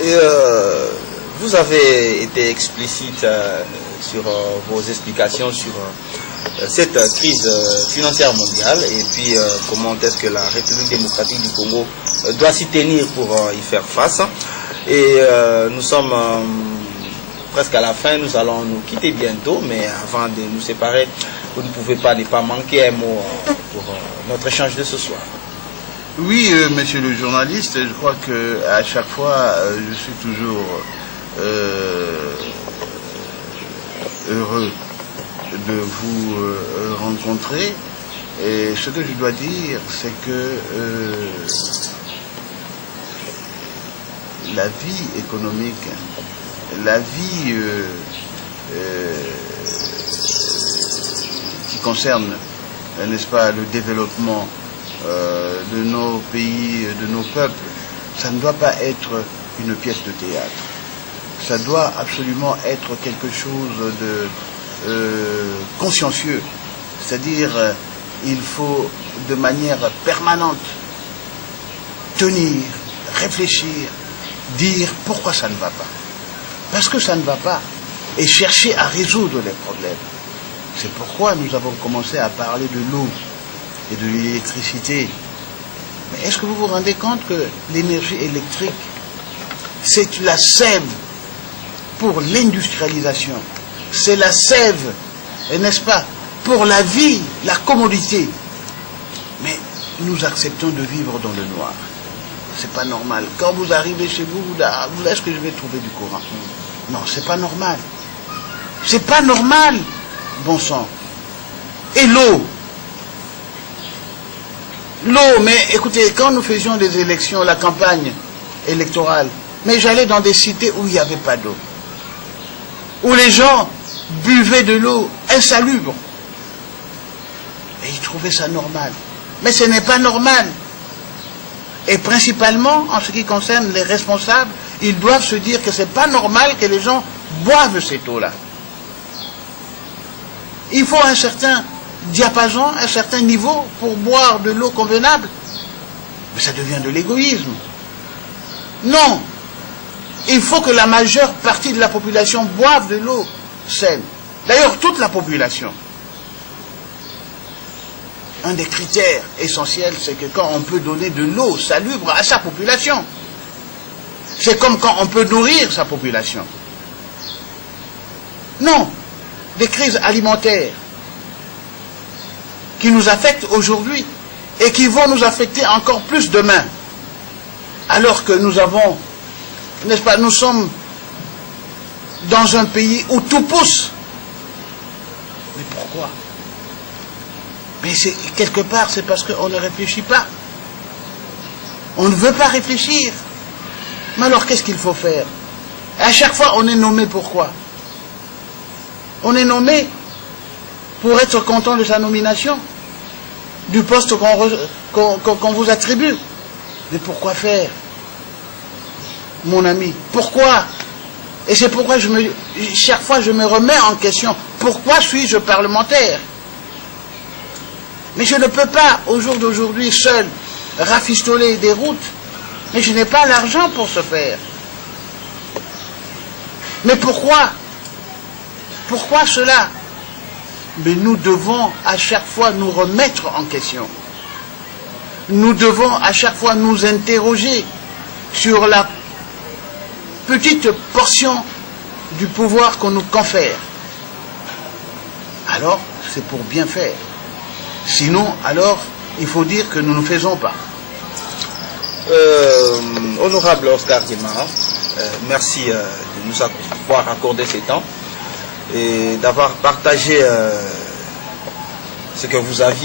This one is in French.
Et vous avez été explicite sur vos explications sur cette crise financière mondiale et puis comment est-ce que la République démocratique du Congo doit s'y tenir pour y faire face. Et nous sommes presque à la fin, nous allons nous quitter bientôt, mais avant de nous séparer, vous ne pouvez pas ne pas manquer un mot pour notre échange de ce soir. Oui, monsieur le journaliste, je crois qu'à chaque fois, je suis toujours heureux de vous rencontrer. Et ce que je dois dire, c'est que la vie économique, la vie qui concerne, n'est-ce pas, le développement de nos pays, de nos peuples, ça ne doit pas être une pièce de théâtre. Ça doit absolument être quelque chose de consciencieux. C'est-à-dire, il faut de manière permanente tenir, réfléchir, dire pourquoi ça ne va pas. Parce que ça ne va pas. Et chercher à résoudre les problèmes. C'est pourquoi nous avons commencé à parler de l'eau et de l'électricité. Mais est-ce que vous vous rendez compte que l'énergie électrique, c'est la sève pour l'industrialisation, c'est la sève, n'est-ce pas, pour la vie, la commodité. Mais nous acceptons de vivre dans le noir. C'est pas normal. Quand vous arrivez chez vous, est-ce que je vais trouver du courant? Non, c'est pas normal. C'est pas normal, bon sang. Et l'eau? L'eau, mais écoutez, quand nous faisions des élections, la campagne électorale, mais j'allais dans des cités où il n'y avait pas d'eau. Où les gens buvaient de l'eau insalubre. Et ils trouvaient ça normal. Mais ce n'est pas normal. Et principalement, en ce qui concerne les responsables, ils doivent se dire que ce n'est pas normal que les gens boivent cette eau-là. Il faut un certain diapason, un certain niveau pour boire de l'eau convenable. Mais ça devient de l'égoïsme. Non. Il faut que la majeure partie de la population boive de l'eau saine. D'ailleurs, toute la population. Un des critères essentiels, c'est que quand on peut donner de l'eau salubre à sa population, c'est comme quand on peut nourrir sa population. Non. Des crises alimentaires qui nous affectent aujourd'hui et qui vont nous affecter encore plus demain. Alors que nous avons, n'est-ce pas, nous sommes dans un pays où tout pousse. Mais pourquoi? Mais quelque part, c'est parce qu'on ne réfléchit pas. On ne veut pas réfléchir. Mais alors, qu'est-ce qu'il faut faire? À chaque fois, on est nommé pourquoi? On est nommé pour être content de sa nomination, du poste qu'on vous attribue. Mais pourquoi faire, mon ami? Pourquoi? Et c'est pourquoi chaque fois je me remets en question. Pourquoi suis-je parlementaire? Mais je ne peux pas, au jour d'aujourd'hui, seul, rafistoler des routes. Mais je n'ai pas l'argent pour ce faire. Mais pourquoi? Pourquoi cela? Mais nous devons à chaque fois nous remettre en question. Nous devons à chaque fois nous interroger sur la petite portion du pouvoir qu'on nous confère. Alors, c'est pour bien faire. Sinon, alors, il faut dire que nous ne faisons pas. Honorable Oscar Guimard, merci de nous avoir accordé ce temps et d'avoir partagé ce que vous aviez.